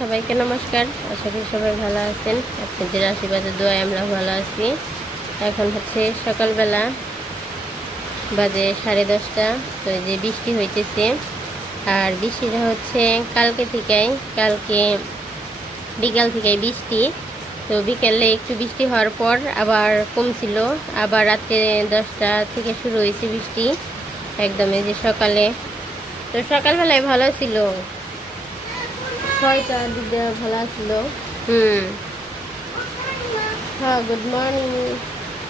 সবাইকে নমস্কার। আশা করি সবাই ভালো আছেন। আপনাদের আশীর্বাদের দোয়ায় আমরা ভালো আছি। এখন হচ্ছে সকালবেলা বাজে সাড়ে দশটা। তো যে বৃষ্টি হইতেছে। আর বৃষ্টিটা হচ্ছে কালকে থেকেই, কালকে বিকাল থেকে বৃষ্টি। তো বিকেলে একটু বৃষ্টি হওয়ার পর আবার কমছিল। আবার রাত্রে দশটা থেকে শুরু হয়েছে বৃষ্টি। একদম এই যে সকালে। তো সকালবেলায় ভালো ছিল। ছয়টা দিকে ভালো ছিল হুম। হ্যাঁ গুড মর্নিং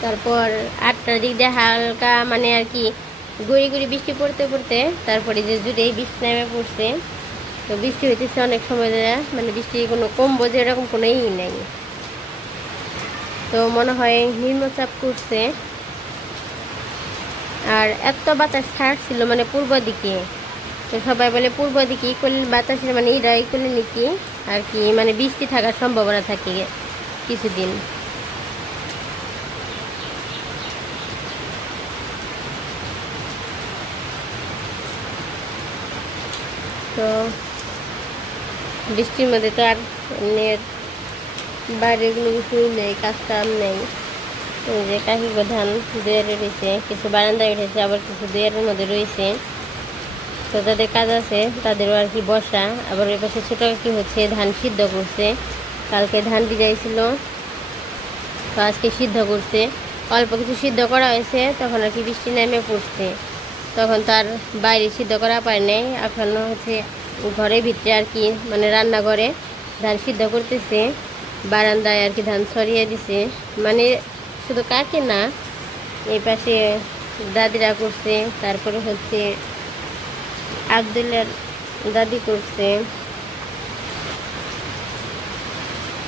তারপর আটটার দিক দিয়ে হালকা মানে আর কি গুড়ি গুড়ি বৃষ্টি পড়তে পড়তে তারপরে যে জুড়ে বৃষ্টি নেমে পড়ছে তো বৃষ্টি হইতেছে অনেক সময় ধরে মানে বৃষ্টি কোনো কমবো যে এরকম কোনো ই নেই। তো মনে হয় নিম্নচাপ করছে। আর এত বাতাস ছাড়ছিল মানে পূর্ব দিকে। তো সবাই বলে পূর্ব দিকে ই করলে বাতাসের মানে ইরা ই করলে নাকি আর কি মানে বৃষ্টি থাকার সম্ভাবনা থাকে কিছুদিন। তো বৃষ্টির মধ্যে তো আর নেট বাইরে কোনো কিছুই নেই, কাজ কাম নেই। যে কাকি ধান দুয়ারে রয়েছে, কিছু বারান্দায় উঠেছে, আবার কিছু দুয়ারের মধ্যে রয়েছে। তো যাদের কাজ আছে, তাদেরও আর কি বসা। আবার ওই পাশে ছোটো কি হচ্ছে, ধান সিদ্ধ করছে। কালকে ধান ভিজাইছিল। তো আজকে সিদ্ধ করছে। অল্প কিছু সিদ্ধ করা হয়েছে, তখন আর কি বৃষ্টি নেমে পড়ছে। তখন তার বাইরে সিদ্ধ করা পায় নাই। এখন হচ্ছে ঘরের ভিতরে আর কি মানে রান্নাঘরে ধান সিদ্ধ করতেছে। বারান্দায় আর কি ধান ছড়িয়ে দিছে। মানে শুধু কাকে না, এই পাশে দাদিরা করছে। তারপরে হচ্ছে আবদুল্লার দাদি করছে।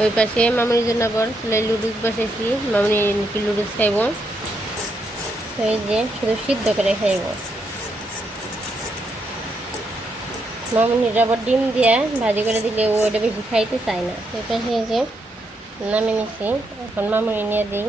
ওই পাশে মামনির জন্য আবার লুডুস বসেছি। মামনি নাকি লুডুস খাইব। এই যে শুধু সিদ্ধ করে খাইব। মামনির আবার ডিম দিয়ে ভাজি করে দিলে ও ওটা বেশি খাইতে চায় না। এই পাশে যে নামে নিছি। এখন মামনি নিয়ে দিই।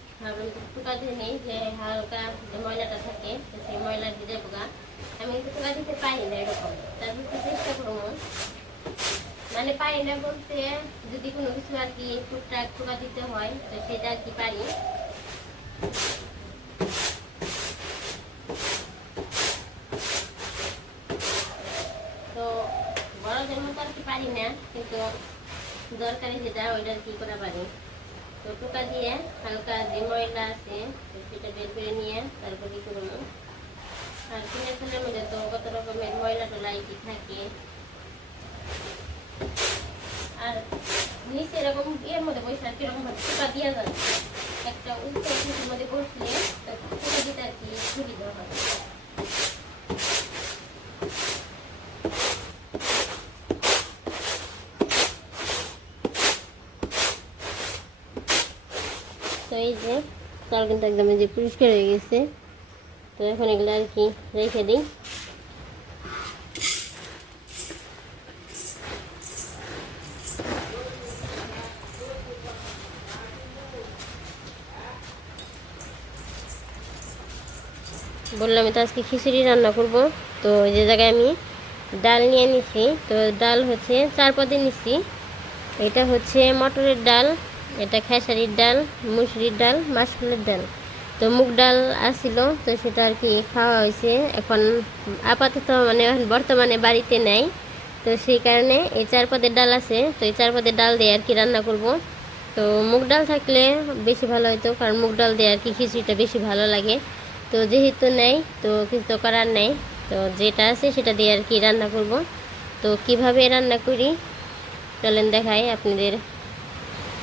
ভাবলাম একটু টোকা দিয়ে নিই যে হালকা যে ময়লাটা থাকে ময়লা দিয়ে গা আমি কিন্তু দিতে পারি না এরকম। তারপর চেষ্টা করব। মানে পারি না বলতে যদি কোনো কিছু আর কি টুকটাক টোকা দিতে হয়, তো সেটা আর কি পারি। তো বড়দের মতো আর কি পারি না, কিন্তু দরকারি যেটা, ওইটা আর কি করা পারি। টোকা দিয়ে হালকা যে ময়লা আছে সেটা বের করে নিয়ে তারপর করব। আর কিনে ফেলের মধ্যে তো কত রকমের ময়লা টোলা কি থাকে। আর নিচে এরকম ইয়ের মধ্যে বসে আর কীরকম ভাবে টোকা দিয়ে যাবে একটা উল্টো কিছুর মধ্যে বসলে টোকা দিতে আর কি সুবিধা হবে তো এই যে চাল কিন্তু একদম যে পরিষ্কার হয়ে গেছে। তো এখন এগুলো আর কি রেখে দিই। বললাম তো আজকে খিচুড়ি রান্না করব। তো ওই যে জায়গায় আমি ডাল নিয়ে নিছি। তো ডাল হচ্ছে চার পদে নিছি। এটা হচ্ছে মটরের ডাল। এটা খেসারির ডাল, মুসুরির ডাল মাসকলের ডাল। তো মুগ ডাল আসছিল তো সেটা আর কি খাওয়া হয়েছে। এখন আপাতত মানে বর্তমানে বাড়িতে নেই। তো সেই কারণে এই চার পদের ডাল আছে, তো এই চার পদের ডাল দিয়ে আর কি রান্না করব। তো মুগ ডাল থাকলে বেশি ভালো হতো কারণ মুগ ডাল দিয়ে আর কি খিচুড়িটা বেশি ভালো লাগে। তো যেহেতু নেই, তো কিছু করার নেই। তো যেটা আছে সেটা দিয়ে আর কি রান্না করব। তো কীভাবে রান্না করি, চলেন দেখাই আপনাদের।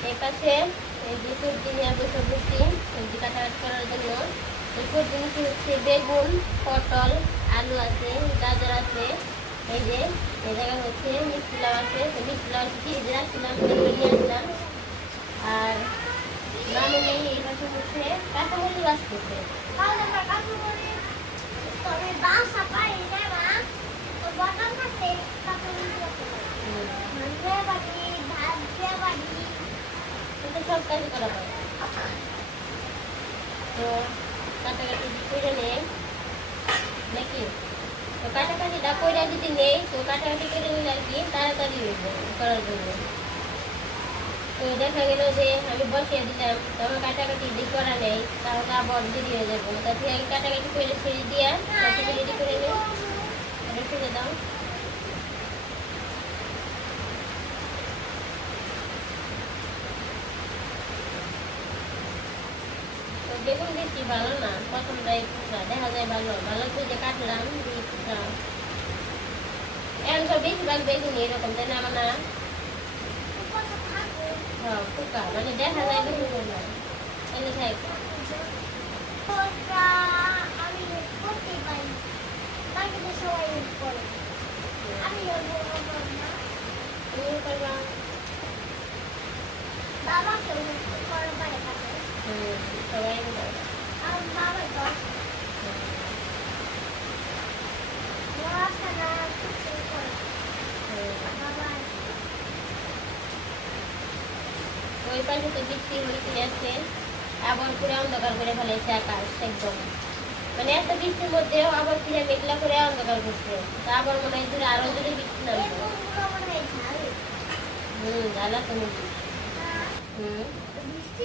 এই পাশে এই যে সবজি নিয়ে বসে সবজি কাটাকাটি করার জন্য। তো সবজি নিচে হচ্ছে বেগুন পটল আলু আছে গাজর আছে এই যে এই জায়গায় হচ্ছে মিষ্টি লাউ আছে। তো মিষ্টি লাউ আছে ফ্রিজে রাখছিলাম সেগুলো নিয়ে আসলাম। আর মামুনি এই পাশে হচ্ছে কাঁচামরিচ বাঁচতেছে। কিন্তু সব তাড়াতাড়ি করার জন্য। তো দেখা গেল যে আমি বসিয়ে দিলাম, তো কাটাকাটি করা নেই, তাহলে আবার দেরি হয়ে যাব। তা থেকে কাটাকাটি করে কাটাকাটি করে নিই রেখে দাও তো বেগুন বেশি ভালো না প্রথমটাই খুচরা দেখা যায় ভালো ভালো খুঁজে কাটলাম দিয়ে খুচরা এখন সব বেশিরভাগ বেগুন এরকম তাই না আমার না হ্যাঁ পোকা মানে দেখা যায় বেগুন না তাহলে থাক আমি করতেই পারি বাকিটা সবাই না ওই পাশে তো বৃষ্টি হয়েছে আছে আবার পুরো অন্ধকার করে ফেলেছে আকাশ একদম। মানে এত বৃষ্টির মধ্যেও আবার ফিরে মেঘলা করে অন্ধকার করছে। তা আবার মনে হয় দূরে আরও যদি বৃষ্টি নামবে হয় ঝাল হুম জ্বালা তো হ্যাঁ, হুম। বৃষ্টি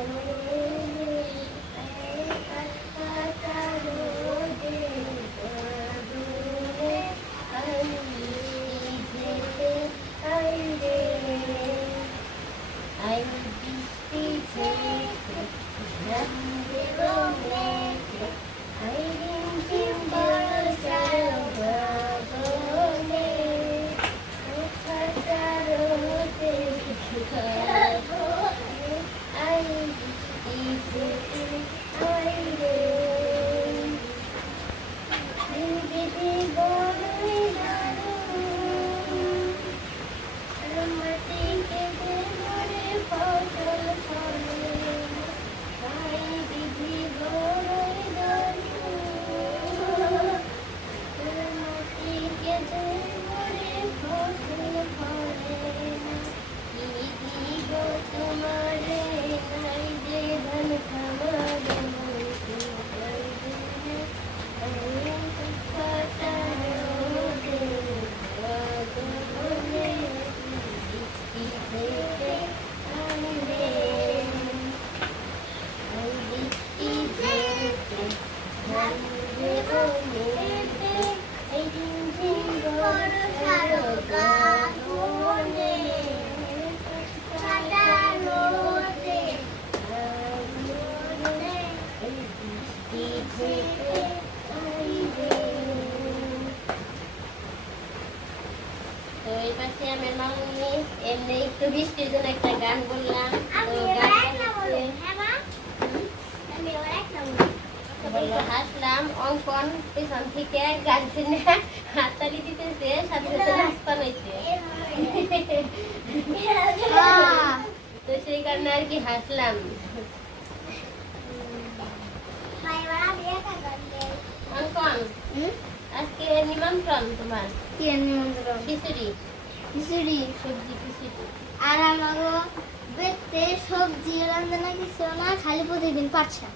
তো এই পাশে আমার মামনি এমনি একটু বৃষ্টির জন্য একটা গান বললাম তো বলল হাসলাম অঙ্কন পেছন থেকে গান শুনে হাততালি দিতেছে সাথে সাথে নাস্তা হয়েছে। তো সেই কারণে আর কি হাসলাম। অঙ্কন আজকে নিমন্ত্রণ তোমার। খিচুড়ি। খিচুড়ি? সবজি খিচুড়ি। আর আমাকে বেতে সবজি কিছু না খালি প্রতিদিন শাক।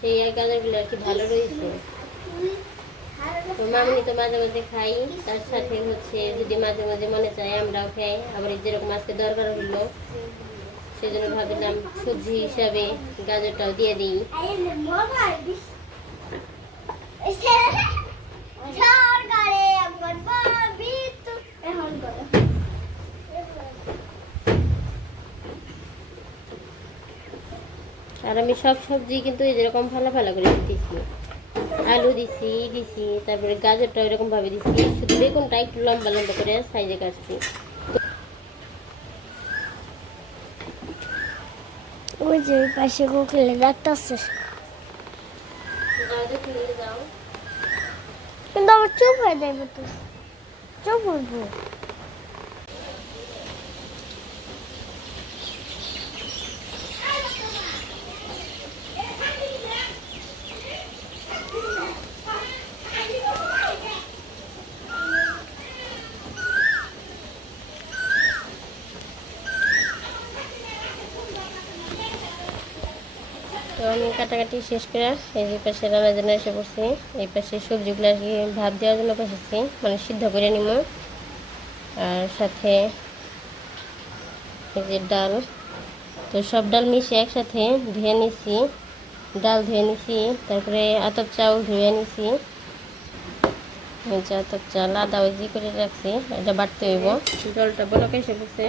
সেই গাজরগুলো আর কি ভালো রয়েছে। তো মামুনি তো মাঝে মাঝে খাই, তার সাথে হচ্ছে যদি মাঝে মাঝে মনে চায় আমরাও খাই। আবার যেরকম আজকে দরকার হলো, সেজন্য ভাবলাম সবজি হিসাবে গাজরটাও দিয়ে দিই। আর আমি সব সবজি কিন্তু এই যেরকম ফালা ফালা করে দিতেছি আলু দিছি দিছি তারপরে গাজরটা এরকম ভাবে দিছি। শুধু বেগুনটা একটু লম্বা লম্বা করে সাইজে কাটছি। ওই যে পাশে কোকিলে ডাকতেছে কিন্তু আমার চুপ হয়ে যাবে তো। চুপ হইব তো আমি কাটাকাটি শেষ করে এই যে পাশে রান্নার জন্য এসে পড়ছি, এই পাশে সবজিগুলো আর কি ভাত দেওয়ার জন্য বসেছি মানে সিদ্ধ করে নিব। আর সাথে এই যে ডাল, তো সব ডাল মিশিয়ে একসাথে ধুয়ে নিছি, ডাল ধুয়ে নিছি, তারপরে আতপ চাউল ধুয়ে নিছি। এই যে আতপ চাল, আদা ওই করে রাখছি, এটা বাড়তে হইব। জলটা বলকে এসে পড়ছে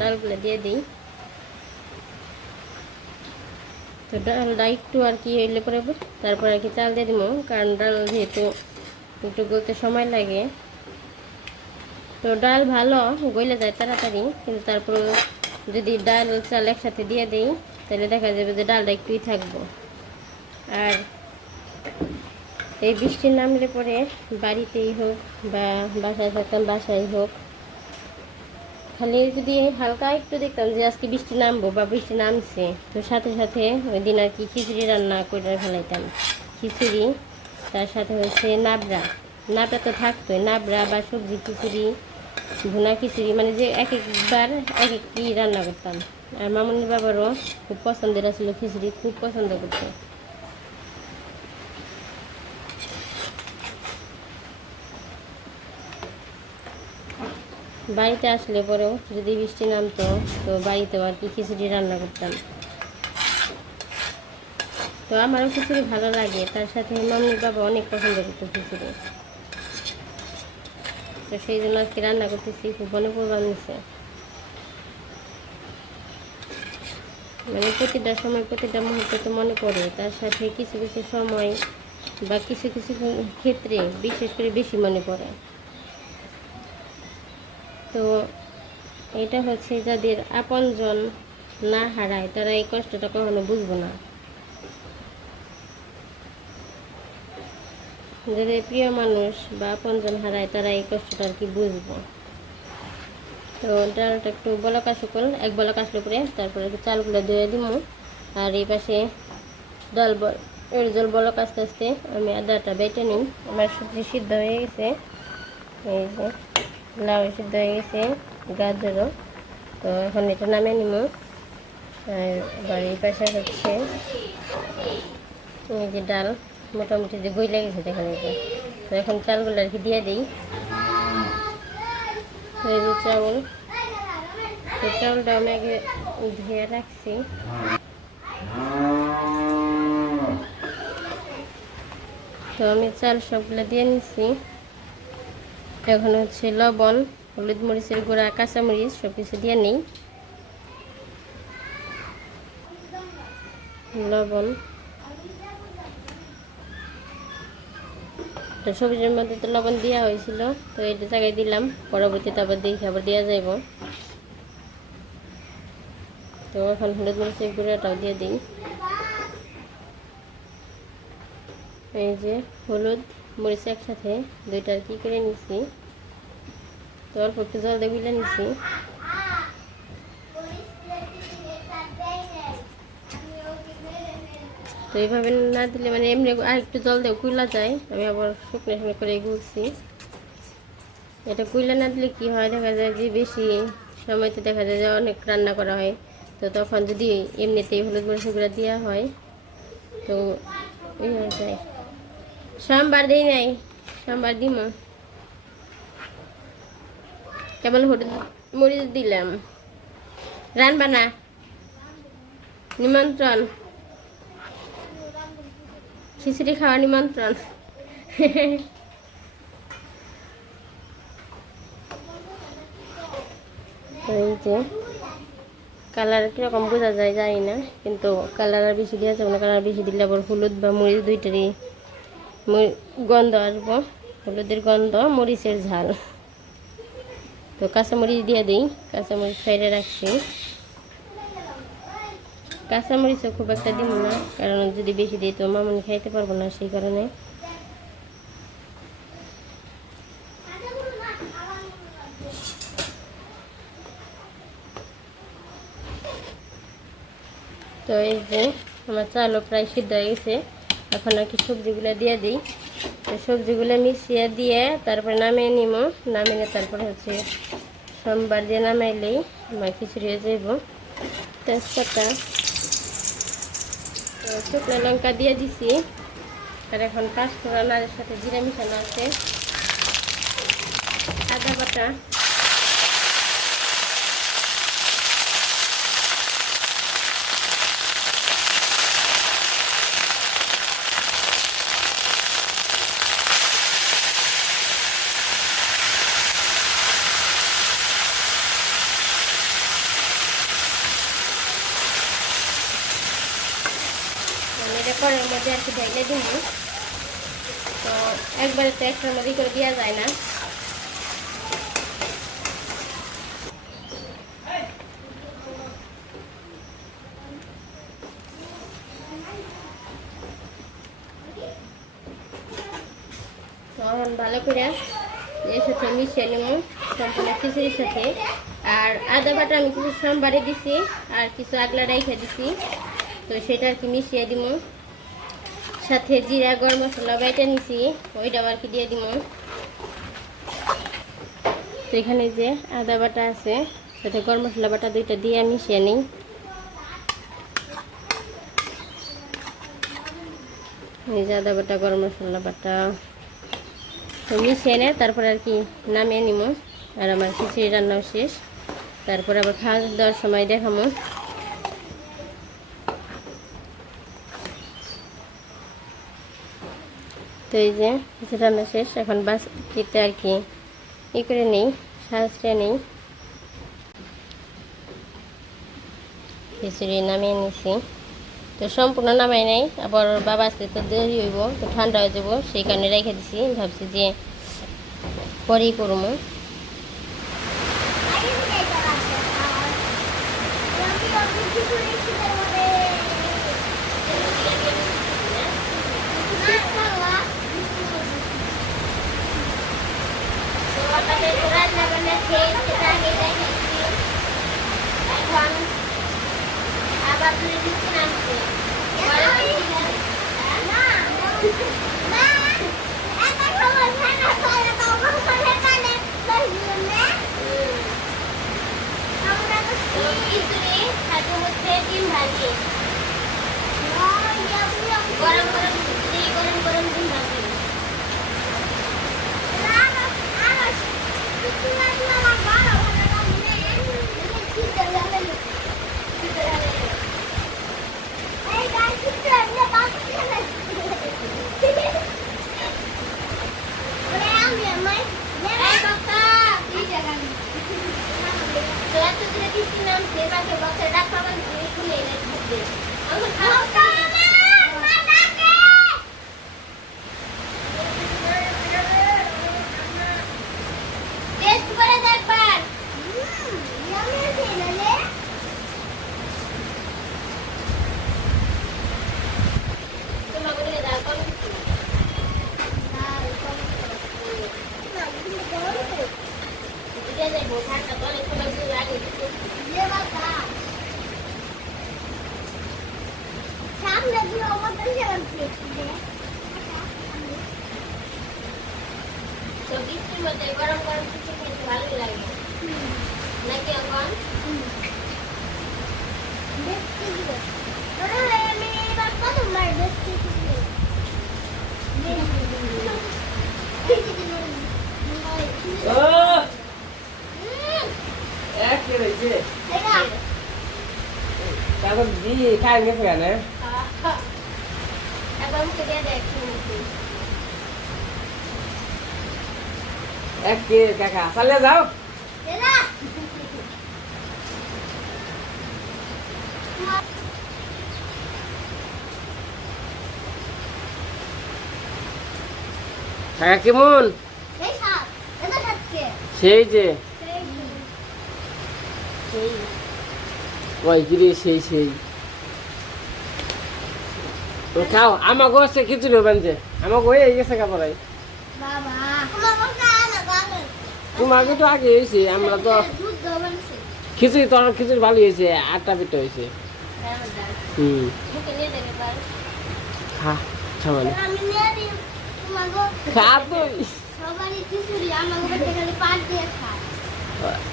ডালগুলো দিয়ে দিই। তো ডালটা একটু আর কি হইলে পরে তারপর আর কি চাল দিয়ে দিব, কারণ ডাল যেহেতু একটু গলতে সময় লাগে। তো ডাল ভালো, গলে যায় তাড়াতাড়ি, কিন্তু তারপর যদি ডাল চাল একসাথে দিয়ে দিই, তাহলে দেখা যাবে যে ডালটা একটুই থাকব। আর এই বৃষ্টি নামলে পরে বাড়িতেই হোক বা বাসায় থাকতাম, বাসায় হোক খালি যদি হালকা একটু দেখতাম যে আজকে বৃষ্টি নামবো বা বৃষ্টি নামছে, তো সাথে সাথে ওই দিন আর কি খিচুড়ি রান্না করে ফেলাইতাম। খিচুড়ি, তার সাথে হচ্ছে নাবড়া। নাবড়া তো থাকতোই, নাবড়া বা সবজি খিচুড়ি, ভুনা খিচুড়ি মানে যে এক একবার এক একটি রান্না করতাম। আর মামনির বাবারও খুব পছন্দের ছিল খিচুড়ি, খুব পছন্দ করতো। বাড়িতে আসলে পরেও যদি বৃষ্টি নামতো, তো বাড়িতেও আর কি খিচুড়ি রান্না করতাম। তো আমারও খিচুড়ি ভালো লাগে, তার সাথে মাম্মির বাবা অনেক পছন্দ করতো খিচুড়ি। তো সেই জন্য আজকে রান্না করতেছি, খুব মনে অনুভব আনছে মানে প্রতিটা সময় প্রতিটা মুহূর্তে তো মনে পড়ে, তার সাথে কিছু কিছু সময় বা কিছু কিছু ক্ষেত্রে বিশেষ করে বেশি মনে পড়ে। তো এটা হচ্ছে যাদের আপনজন না হারায়, তারা এই কষ্টটা কখনো বুঝব না। যাদের প্রিয় মানুষ বা আপনজন হারায়, তারা এই কষ্টটা আর কি বুঝব। তো ডালটা একটু বলক আসুকল এক বলক আসলে পরে তারপরে চালগুলো ধুয়ে দিব আর এই পাশে ডাল বল এর জল বলক আস্তে আস্তে আমি আদাটা বেটে নিই। আমার সবজি সিদ্ধ হয়ে গেছে। এই যে লাউ সিদ্ধ হয়ে গেছে গাজরও তো এখন এটা নামিয়ে নিব। আর এই পাশে হচ্ছে এই যে ডাল, মোটামুটি যে গই লেগেছে দেখেন এই যে। তো এখন চালগুলো আর কি দিয়ে দিই। এই চাউল। তো চাউলটা আমি আগে ধুয়ে রাখছি। তো আমি চাল সবগুলো দিয়ে নিচ্ছি এখন হচ্ছে লবণ, হলুদ মরিচের গুঁড়া, কাঁচামরিচ সব কিছু দিয়ে নিই। লবণ। তো সবজির মধ্যে তো লবণ দেওয়া হয়েছিল, তো এটা জায়গায় দিলাম, পরবর্তীতে আবার দেখি, আবার দেওয়া যাইব। তো এখন হলুদ মরিচের গুঁড়াটাও দিয়ে দিই। এই যে হলুদ। মরিচ একসাথে দুইটার কি করে নিছি। তো অল্প জল দিয়ে গুলে নিছি। তো এইভাবে না দিলে মানে এমনি আর একটু জল দিয়ে কুইলা যায়, আমি আবার শুকনো শুকনো করে গুলছি। এটা কুইলা না দিলে কি হয়? দেখা যায় যে বেশি সময়তে দেখা যায় যে অনেক রান্না করা হয়। তো তখন যদি এমনিতেই হলুদ মরিচ গুঁড়া দেওয়া হয়, তো এই হয়ে যায়। সোমবার দিই নাই, সোমবার দিম। কেবল হলুদ মরিচ দিলাম। রানবা না। নিমন্ত্রণ। খিচুড়ি খাওয়া নিমন্ত্রণ। এই যে, কালার কীরকম বোঝা যায় জানি না, কিন্তু কালার বেশি দেওয়া যাবে না। কালার বেশি দিলে আবার হলুদ বা মরিচ দুইটারই গন্ধ আসব, হলুদের গন্ধ, মরিচের ঝাল। তো কাঁচামরিচ দিয়ে দিই, কাঁচামরিচ সাইডে রাখছি। কাঁচামরিচও খুব একটা দিব না, কারণ যদি বেশি দিই তো মামনি খাইতে পারব না সেই কারণে। তো এই যে আমার চালও প্রায় সিদ্ধ হয়ে গেছে। এখন আর কি সবজিগুলো দিয়ে দিই। সবজিগুলো মিশিয়ে দিয়ে তারপরে নামিয়ে নিব নামিয়ে তারপরে হচ্ছে সোমবার দিয়ে নামাইলেই আমার খিচুড়ি হয়ে যাইব। তেজপাতা শুকনো লঙ্কা দিয়ে দিছি। আর এখন পাঁচ ফোড়ন আর সাথে জিরা মিশানো আছে। আদা বাটা। করার মধ্যে আর কি ঢেলে দিব। তো একবারে তো একটার মধ্যে করে দেওয়া যায় না। তখন ভালো করে এর সাথে মিশিয়ে নেব, সম্পূর্ণ খিচুড়ির সাথে। আর আদা বাটা আমি কিছু সোমবারে দিছি, আর কিছু আগলা রেখে দিছি। তো সেটা আর কি মিশিয়ে দিব। সাথে জিরা, গরম মশলা বাইটা নিছি। ওইটাও আর কি দিয়ে দিব তো এখানে যে আদা বাটা আছে, সাথে গরম মশলা বাটা দুইটা দিয়ে মিশিয়ে নিই। এই যে আদা বাটা, গরম মশলা বাটা। তো মিশিয়ে নে, তারপর আর কি নামিয়ে নিব আর আমার খিচুড়ি রান্নাও শেষ। তারপর আবার খাওয়া দাওয়ার সময় দেখামো। তো এই যে রান্না শেষ, এখন বাস দিতে আর কি ই করে নেই সাজটা নেই। খিচুড়ি নামিয়ে নিছি। তো সম্পূর্ণ নামাই নাই, আবার বাবা আসতে তো দেরি হইব, তো ঠান্ডা হয়ে যাব, সেই কারণে রেখে দিছি। ভাবছি যে পরেই করব। আবার তুই দিচ্ছি নামছে মা এত খবর খানা খাওয়া তো আমার কাছে কানে বসবে আমরা তো খিচুড়ি সাথে হচ্ছে ডিম ভাজি গরম গরম গরম গরম গরম গরম কিছু খেতে ভালো লাগে নাকি এখন Oh! তারপর দি খাই গেছে কেন এক কে কাকা যাও কাকা কেমন সেই যে। সেই ওই গিরি সেই সেই। খাও গেছে কাপড়াই তোমার না বাবা। তোমাকে তো আগে হয়েছে আমরা তো খিচুড়ি তো আমার খিচুড়ি ভালো হয়েছে আটটা পিঠা হয়েছে হুম। খা খা তুই।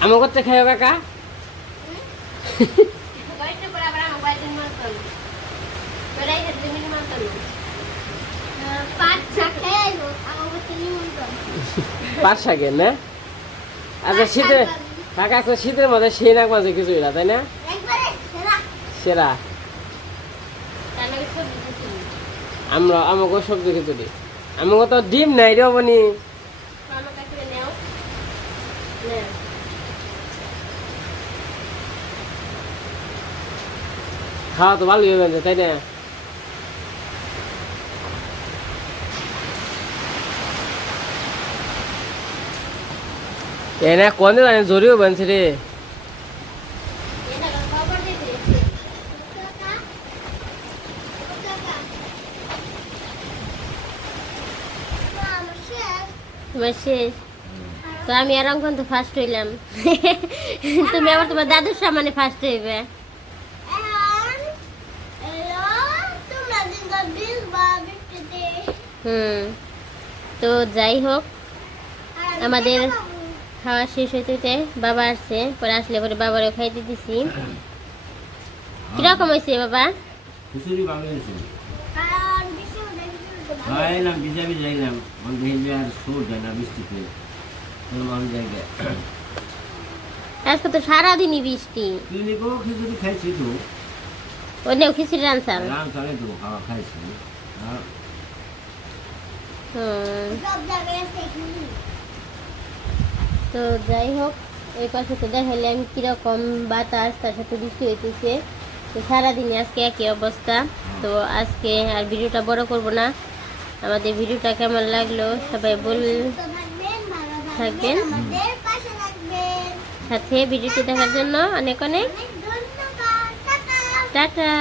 আমার করতে খাইও কাকা। পাট শাকের না? আচ্ছা শীতে কাকা আচ্ছা শীতের মধ্যে সেই নাক মাঝে খিচুড়িটা তাই না? সেরা। আমরা আমাকে সবজি খিচুড়ি আমাকে তো ডিম নাই রে বনি আমার কাছে নেও নে খাওয়া তো ভালোই হবে তাই না এনে কোন জানে জরিও বানছে রে শেষ তো আমি অঙ্কন তো ফার্স্ট হইলাম। তুমি আবার তোমার দাদুর সামনে ফার্স্ট হইবে এখন এলো তোমরা দিনটা বিল বা বৃষ্টিতে হুম। তো যাই হোক আমাদের- খাওয়া শেষ হইতে বাবা আসছে পরে আসলে পরে বাবারও খাইতে দিছি। কীরকম হয়েছে। বাবা আজকে তো সারাদিনই বৃষ্টি। খিচুড়ি খাইছি তো। ওনেও খিচুড়ি রানসাল রাম তো খাওয়া খাইছি। আছে খিচুড়ি। তো যাই হোক এই পাশে তো দেখাইলাম কীরকম বাতাস তার সাথে বৃষ্টি হইতেছে তো সারাদিনই আজকে একই অবস্থা তো আজকে আর ভিডিওটা বড় করব না আমাদের ভিডিওটা কেমন লাগল সবাই বল থাকবেন। সাথে ভিডিওটি দেখার জন্য অনেক অনেক অনেক টাটা।